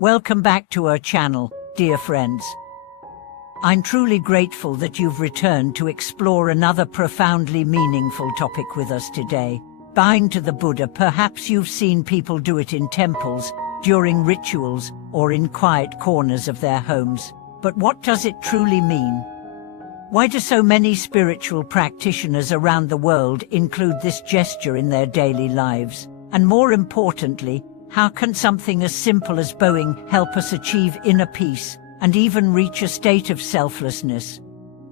Welcome back to our channel, dear friends. I'm truly grateful that you've returned to explore another profoundly meaningful topic with us today. Bowing to the Buddha. Perhaps you've seen people do it in temples, during rituals, or in quiet corners of their homes. But what does it truly mean? Why do so many spiritual practitioners around the world include this gesture in their daily lives? And more importantly, how can something as simple as bowing help us achieve inner peace and even reach a state of selflessness?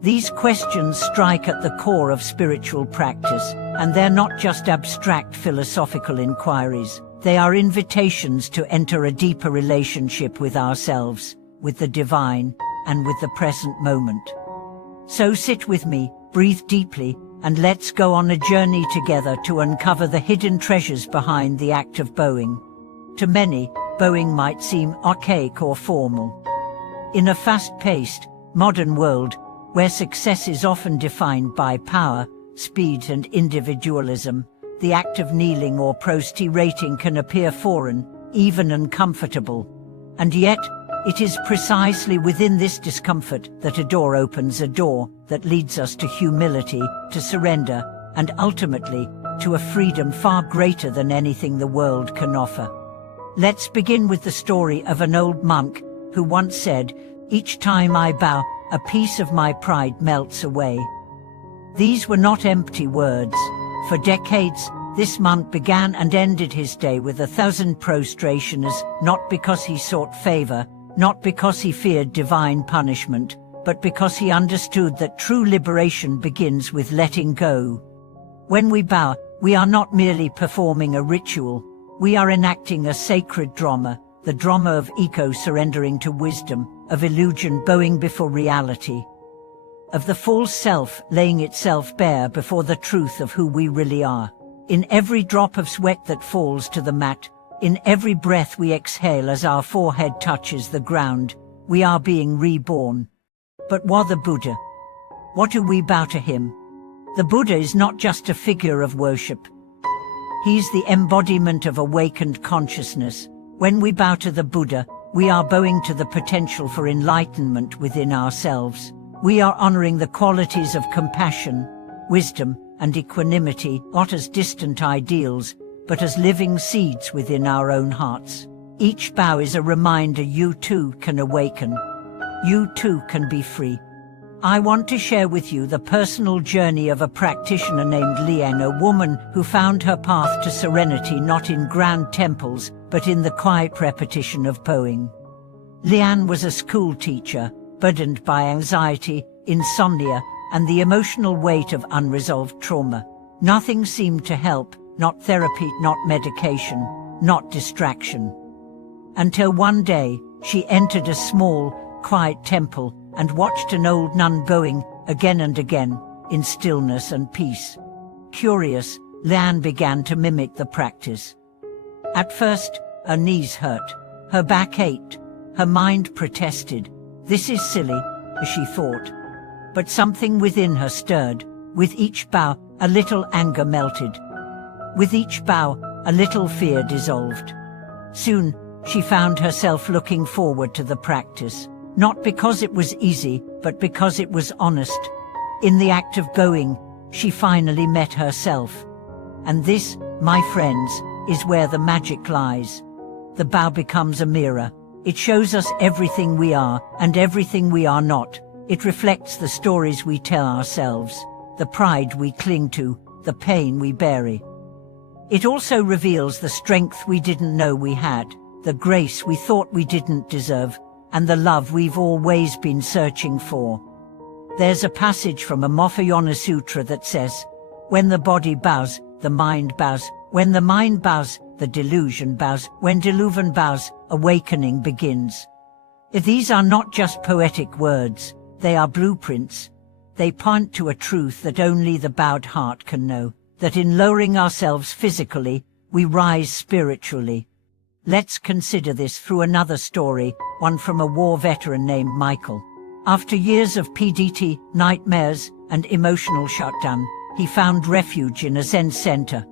These questions strike at the core of spiritual practice, and they're not just abstract philosophical inquiries. They are invitations to enter a deeper relationship with ourselves, with the divine, and with the present moment. So sit with me, breathe deeply, and let's go on a journey together to uncover the hidden treasures behind the act of bowing. To many, bowing might seem archaic or formal. In a fast-paced, modern world, where success is often defined by power, speed and individualism, the act of kneeling or prostrating can appear foreign, even uncomfortable. And yet, it is precisely within this discomfort that a door opens, a door that leads us to humility, to surrender, and ultimately, to a freedom far greater than anything the world can offer. Let's begin with the story of an old monk who once said, "Each time I bow, a piece of my pride melts away." These were not empty words. For decades, this monk began and ended his day with 1,000 prostrations, not because he sought favor, not because he feared divine punishment, but because he understood that true liberation begins with letting go. When we bow, we are not merely performing a ritual, we are enacting a sacred drama, the drama of ego surrendering to wisdom, of illusion bowing before reality, of the false self laying itself bare before the truth of who we really are. In every drop of sweat that falls to the mat, in every breath we exhale as our forehead touches the ground, we are being reborn. But what the Buddha? What do we bow to him? The Buddha is not just a figure of worship. He's the embodiment of awakened consciousness. When we bow to the Buddha, we are bowing to the potential for enlightenment within ourselves. We are honoring the qualities of compassion, wisdom, and equanimity, not as distant ideals, but as living seeds within our own hearts. Each bow is a reminder you too can awaken. You too can be free. I want to share with you the personal journey of a practitioner named Liang, a woman who found her path to serenity not in grand temples, but in the quiet repetition of bowing. Liang was a school teacher, burdened by anxiety, insomnia, and the emotional weight of unresolved trauma. Nothing seemed to help. Not therapy, not medication, not distraction. Until one day, she entered a small, quiet temple and watched an old nun bowing again and again, in stillness and peace. Curious, Liang began to mimic the practice. At first, her knees hurt, her back ached, her mind protested. This is silly, she thought. But something within her stirred. With each bow, a little anger melted. With each bow, a little fear dissolved. Soon, she found herself looking forward to the practice, not because it was easy, but because it was honest. In the act of bowing, she finally met herself. And this, my friends, is where the magic lies. The bow becomes a mirror. It shows us everything we are and everything we are not. It reflects the stories we tell ourselves, the pride we cling to, the pain we bury. It also reveals the strength we didn't know we had, the grace we thought we didn't deserve, and the love we've always been searching for. There's a passage from a Mahayana Sutra that says, "When the body bows, the mind bows. When the mind bows, the delusion bows. When delusion bows, awakening begins." These are not just poetic words, they are blueprints. They point to a truth that only the bowed heart can know, that in lowering ourselves physically, we rise spiritually. Let's consider this through another story, one from a war veteran named Michael. After years of PTSD, nightmares, and emotional shutdown, he found refuge in a Zen center.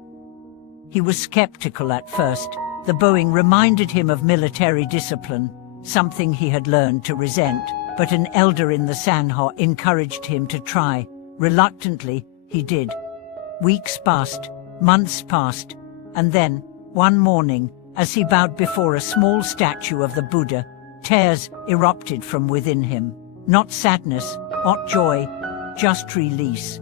He was skeptical at first, The bowing reminded him of military discipline, something he had learned to resent, but an elder in the Sangha encouraged him to try. Reluctantly, he did. Weeks passed, months passed, and then, one morning, as he bowed before a small statue of the Buddha, tears erupted from within him. Not sadness, not joy, just release.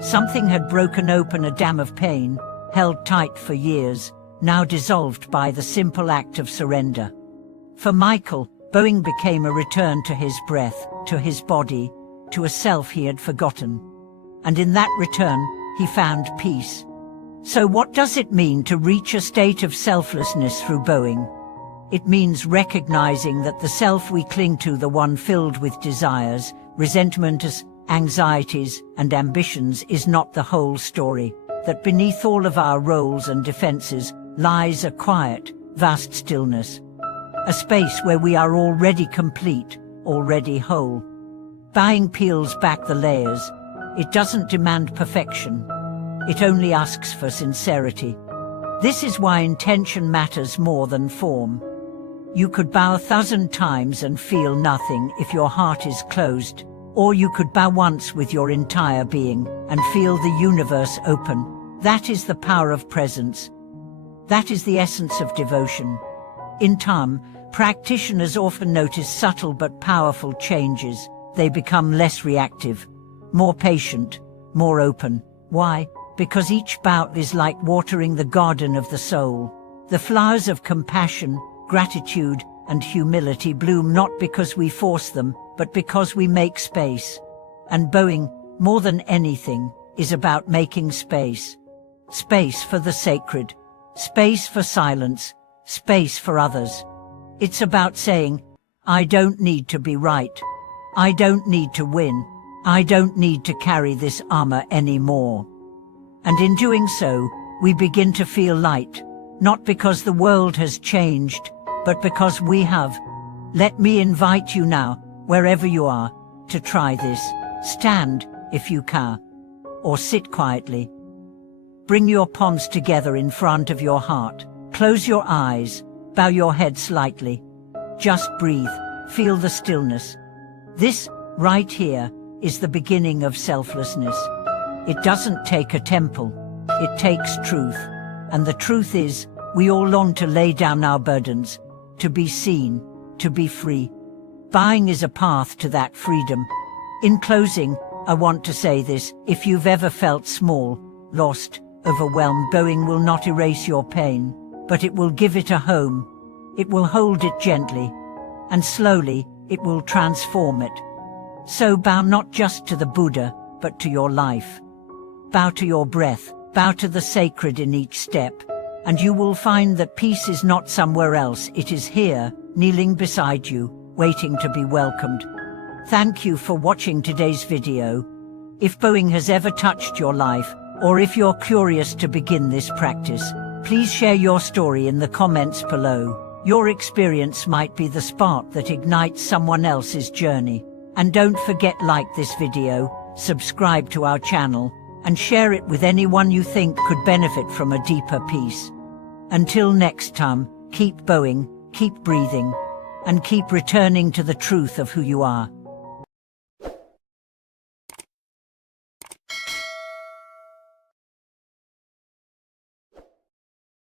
Something had broken open a dam of pain, held tight for years, now dissolved by the simple act of surrender. For Michael, bowing became a return to his breath, to his body, to a self he had forgotten. And in that return, he found peace. So what does it mean to reach a state of selflessness through bowing? It means recognizing that the self we cling to, the one filled with desires, resentments, anxieties, and ambitions, is not the whole story, that beneath all of our roles and defenses lies a quiet, vast stillness. A space where we are already complete, already whole. Bowing peels back the layers. It doesn't demand perfection. It only asks for sincerity. This is why intention matters more than form. You could bow 1,000 times and feel nothing if your heart is closed, or you could bow once with your entire being and feel the universe open. That is the power of presence. That is the essence of devotion. In time, practitioners often notice subtle but powerful changes. They become less reactive, more patient, more open. Why? Because each bow is like watering the garden of the soul. The flowers of compassion, gratitude, and humility bloom not because we force them, but because we make space. And bowing, more than anything, is about making space. Space for the sacred, space for silence, space for others. It's about saying, I don't need to be right. I don't need to win. I don't need to carry this armor anymore. And in doing so, we begin to feel light, not because the world has changed, but because we have. Let me invite you now, wherever you are, to try this. Stand, if you can, or sit quietly. Bring your palms together in front of your heart. Close your eyes, bow your head slightly. Just breathe, feel the stillness. This, right here, is the beginning of selflessness. It doesn't take a temple, it takes truth. And the truth is, we all long to lay down our burdens, to be seen, to be free. Bowing is a path to that freedom. In closing, I want to say this: if you've ever felt small, lost, overwhelmed, bowing will not erase your pain, but it will give it a home. It will hold it gently, and slowly, it will transform it. So bow not just to the Buddha, but to your life. Bow to your breath, bow to the sacred in each step, and you will find that peace is not somewhere else, it is here, kneeling beside you, waiting to be welcomed. Thank you for watching today's video. If bowing has ever touched your life, or if you're curious to begin this practice, please share your story in the comments below. Your experience might be the spark that ignites someone else's journey. And don't forget, like this video, subscribe to our channel, and share it with anyone you think could benefit from a deeper peace. Until next time, keep bowing, keep breathing, and keep returning to the truth of who you are.